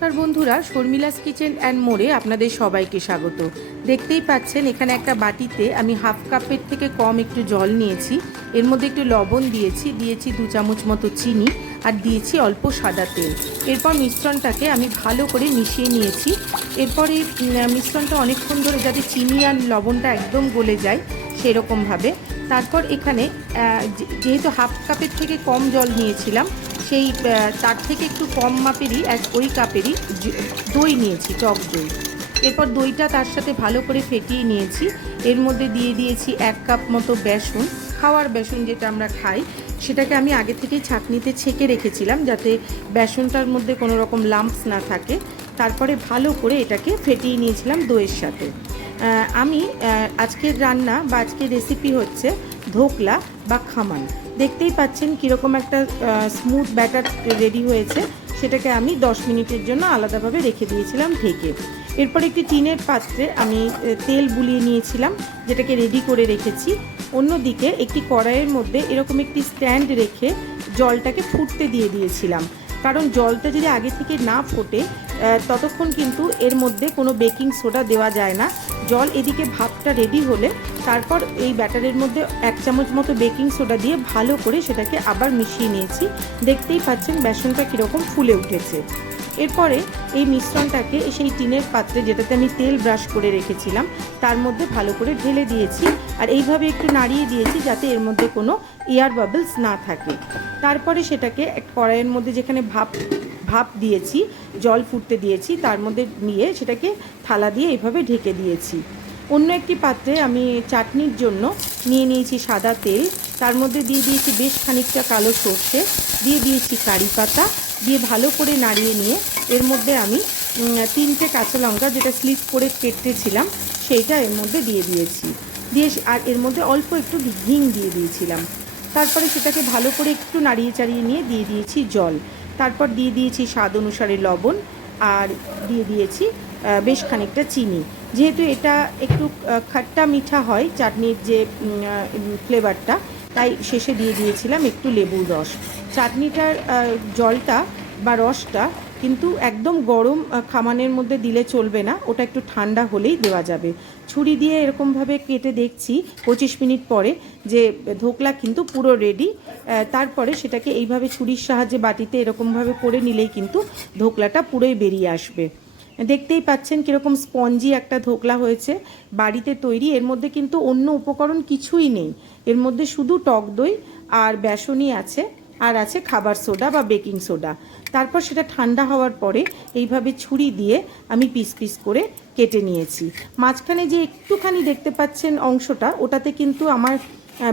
নমস্কার বন্ধুরা, শর্মিলাস kitchen and মোড়ে আপনাদের সবাইকে স্বাগত। দেখতেই পাচ্ছেন এখানে একটা বাটিতে আমি হাফ কাপের থেকে কম একটু জল নিয়েছি। এর মধ্যে একটু লবণ দিয়েছি 2 চামচ মতো চিনি আর দিয়েছি অল্প সাদা তেল। এরপর মিশ্রণটাকে আমি ভালো করে মিশিয়ে নিয়েছি। এরপর এই মিশ্রণটা অনেকক্ষণ ধরে যাতে চিনি আর লবণটা একদম গলে যায় সেরকমভাবে। তারপর এখানে যেহেতু হাফ কাপের থেকে কম জল নিয়েছিলাম, সেই তার থেকে একটু কম মাপেরই ওই কাপেরই দই নিয়েছি, টক দই। এরপর দইটা তার সাথে ভালো করে ফেটিয়ে নিয়েছি। এর মধ্যে দিয়ে দিয়েছি 1 কাপ মতো বেসন, খাওয়ার বেসন যেটা আমরা খাই, সেটাকে আমি আগে থেকেই ছাঁকনিতে ছেঁকে রেখেছিলাম যাতে বেসনটার মধ্যে কোনো রকম লাম্পস না থাকে। তারপরে ভালো করে এটাকে ফেটিয়ে নিয়েছিলাম দইয়ের সাথে। আমি আজকের রান্না বা আজকের রেসিপি হচ্ছে ধোকলা বা খামান। দেখতেই পাচ্ছেন কীরকম একটা স্মুথ ব্যাটার রেডি হয়েছে। সেটাকে আমি 10 মিনিটের জন্য আলাদাভাবে রেখে দিয়েছিলাম ঢেকে। এরপর একটি টিনের পাত্রে আমি তেল বুলিয়ে নিয়েছিলাম, যেটাকে রেডি করে রেখেছি। অন্যদিকে একটি কড়াইয়ের মধ্যে এরকম একটি স্ট্যান্ড রেখে জলটাকে ফুটতে দিয়ে দিয়েছিলাম, কারণ জলটা যদি আগে থেকে না ফোটে ততক্ষণ কিন্তু এর মধ্যে কোনো বেকিং সোডা দেওয়া যায় না। জল এদিকে ভাপটা রেডি হলে তারপর এই ব্যাটারের মধ্যে 1 চামচ মতো বেকিং সোডা দিয়ে ভালো করে সেটাকে আবার মিশিয়ে নিয়েছি। দেখতেই পাচ্ছেন বেসনটা কীরকম ফুলে উঠেছে। এরপরে এই মিশ্রণটাকে সেই টিনের পাত্রে, যেটাতে আমি তেল ব্রাশ করে রেখেছিলাম, তার মধ্যে ভালো করে ঢেলে দিয়েছি। আর এইভাবে একটু নাড়িয়ে দিয়েছি যাতে এর মধ্যে কোনো এয়ার বাবলস না থাকে। তারপরে সেটাকে এক কড়াইয়ের মধ্যে, যেখানে ভাপ দিয়েছি, জল ফুটতে দিয়েছি, তার মধ্যে নিয়ে সেটাকে থালা দিয়ে এইভাবে ঢেকে দিয়েছি। অন্য একটি পাত্রে আমি চাটনির জন্য নিয়ে নিয়েছি সাদা তেল, তার মধ্যে দিয়ে দিয়েছি বেশ খানিকটা কালো সর্ষে, দিয়ে দিয়েছি কারি পাতা, দিয়ে ভালো করে নাড়িয়ে নিয়ে এর মধ্যে আমি 3টে কাঁচা লঙ্কা, যেটা স্লিপ করে কেটেছিলাম, সেইটা এর মধ্যে দিয়ে দিয়েছি। আর এর মধ্যে অল্প একটু হিং দিয়ে দিয়েছিলাম। তারপরে সেটাকে ভালো করে একটু নাড়িয়ে চাড়িয়ে নিয়ে দিয়ে দিয়েছি জল। তারপর দিয়ে দিয়েছি স্বাদ অনুসারে লবণ, আর দিয়ে দিয়েছি বেশ খানিকটা চিনি। যেহেতু এটা একটু খাট্টা মিঠা হয় চাটনির যে ফ্লেভারটা, তাই শেষে দিয়ে দিয়েছিলাম একটু লেবুর রস। চাটনিটার জলটা বা রসটা কিন্তু একদম গরম খামানের মধ্যে দিলে চলবে না, ওটা একটু ঠান্ডা হলেই দেওয়া যাবে। ছুরি দিয়ে এরকমভাবে কেটে দেখছি 25 মিনিট পরে যে ধোকলা কিন্তু পুরো রেডি। তারপরে সেটাকে এইভাবে ছুরির সাহায্যে বাটিতে এরকমভাবে করে নিলেই কিন্তু ধোকলাটা পুরোই বেরিয়ে আসবে। দেখতেই পাচ্ছেন কীরকম স্পঞ্জি একটা ধোকলা হয়েছে, বাড়িতে তৈরি। এর মধ্যে কিন্তু অন্য উপকরণ কিছুই নেই, এর মধ্যে শুধু টক দই আর বেসনই আছে, আর আছে খাবার সোডা বা বেকিং সোডা। তারপর সেটা ঠান্ডা হওয়ার পরে এইভাবে ছুরি দিয়ে আমি পিস পিস করে কেটে নিয়েছি। মাঝখানে যে একটুখানি দেখতে পাচ্ছেন অংশটা, ওটাতে কিন্তু আমার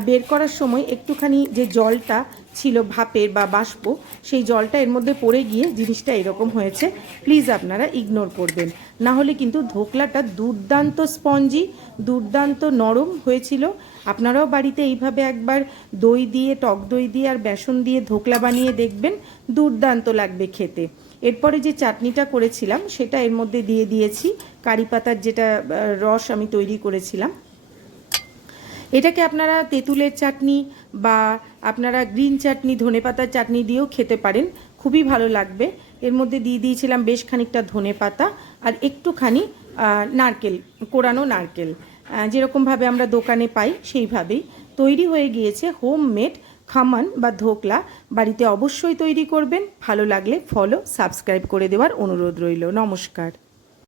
বের করার সময় একটুখানি যে জলটা ছিল ভাপের বা বাষ্প, সেই জলটা এর মধ্যে পড়ে গিয়ে জিনিসটা এরকম হয়েছে। প্লিজ আপনারা ইগনোর করবেন, না হলে কিন্তু ধোকলাটা দুর্দান্ত স্পঞ্জি, দুর্দান্ত নরম হয়েছিল। আপনারাও বাড়িতে এইভাবে একবার দই দিয়ে, টক দই দিয়ে আর বেসন দিয়ে ধোকলা বানিয়ে দেখবেন, দুর্দান্ত লাগবে খেতে। এরপরে যে চাটনিটা করেছিলাম সেটা এর মধ্যে দিয়ে দিয়েছি, কারি পাতার যেটা রস আমি তৈরি করেছিলাম। এটাকে আপনারা তেঁতুলের চাটনি বা আপনারা গ্রিন চাটনি, ধনেপাতার চাটনি দিয়েও খেতে পারেন, খুবই ভালো লাগবে। এর মধ্যে দিয়ে দিয়েছিলাম বেশ খানিকটা ধনেপাতা আর একটুখানি নারকেল, কোরানো নারকেল, যেরকমভাবে আমরা দোকানে পাই সেইভাবেই তৈরি হয়ে গিয়েছে হোমমেড খামান বা ধোকলা। বাড়িতে অবশ্যই তৈরি করবেন। ভালো লাগলে ফলো, সাবস্ক্রাইব করে দেওয়ার অনুরোধ রইল। নমস্কার।